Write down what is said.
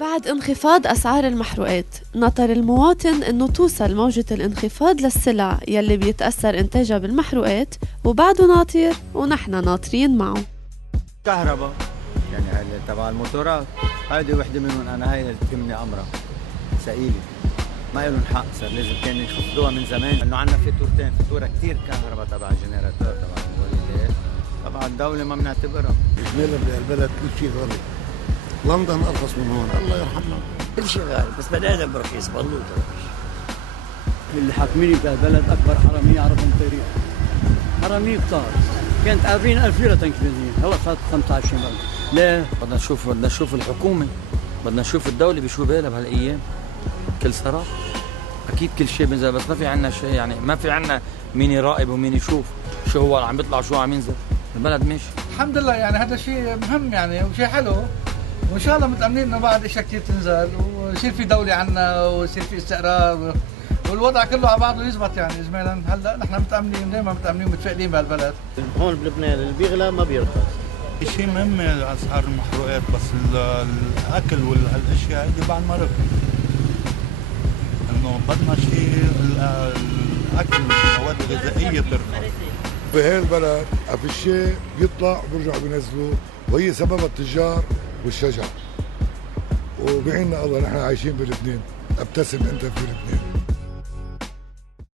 بعد انخفاض أسعار المحروقات، نطر المواطن إنه توصل موجة الانخفاض للسلع يلي بيتأثر إنتاجها بالمحروقات، وبعده ناطر ونحن ناطرين معه. كهرباء يعني هاي تبع الموتورات، هيدي وحدة منهم. أنا هاي اللي تهمني أمرها ثقيلة، ما إلهم حق. صار لازم كانوا يخفضوها من زمان، إنه عندنا فاتورتين، فاتورة كتير كهرباء تبع الجنراتور تبع المولدات، طبعا الدولة ما بنعتبرها. إجمالا بهالبلد كل شيء غالي، لندن أرخص من هون، الله يرحمنا. كل شيء غالي، بس بني آدم رخيص، بلوط اللي حاكمين في البلد أكبر حرامية عرفهم تاريخ، حرامية كتار. كانت 40,000 ليرة تنك بنزين، هلا صارت 25 بلد. ليه؟ بدنا نشوف الحكومة، بدنا نشوف الدولة بشو بالها بهالأيام. كل صراحة أكيد كل شيء بينزل، بس ما في عنا شيء، يعني ما في عنا مين يراقب ومين يشوف شو هو عم بيطلع شو عم ينزل. البلد ماشي الحمد لله، يعني هذا شيء مهم يعني وشيء حلو، وإن شاء الله متأملين إنه بعد أشياء كثير تنزل ويصير في دولة عنا ويصير في استقرار والوضع كله على بعضه يزبط. يعني إجمالا هلا نحن متأملين، دائما متأملين ومتفائلين بهالبلد. هون بلبنان اللي بيغلى ما بيرخص. شيء مهم اسعار المحروقات، بس الاكل والاشياء هذه بعد ما رخص، انه بدنا شيء الاكل والمواد الغذائيه ترخص. بهي البلد في الشيء بيطلع وبيرجعوا بينزلوا، وهي سبب التجار والشجع. وبعيننا الله نحن عايشين بلبنان، ابتسم انت في لبنان.